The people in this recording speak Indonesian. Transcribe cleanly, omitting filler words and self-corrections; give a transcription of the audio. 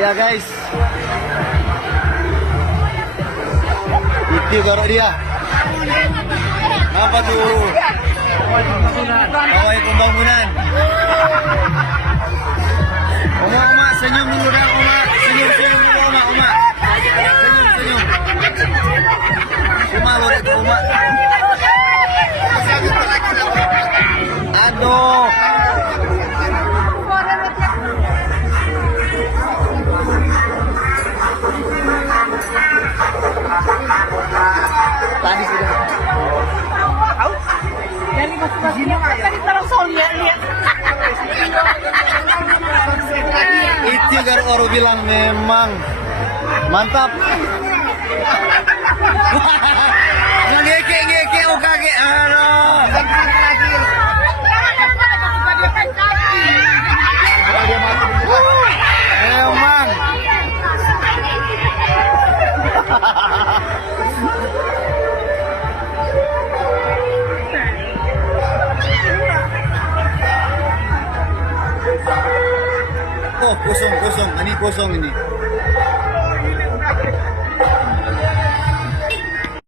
Ya guys, itu baru dia. Apa tuh? Pawai pembangunan. Oma, senyum dulu dah, Oma. Senyum dulu, Oma. Senyum. Oma lo itu, Oma. Aduh. Tadi sudah. Tahu? Jadi masuk sini tadi terus lihat. Itu Garo bilang memang mantap. Ngeke ukage. Aduh. Memang. Oh, kosong. Ini kosong ini.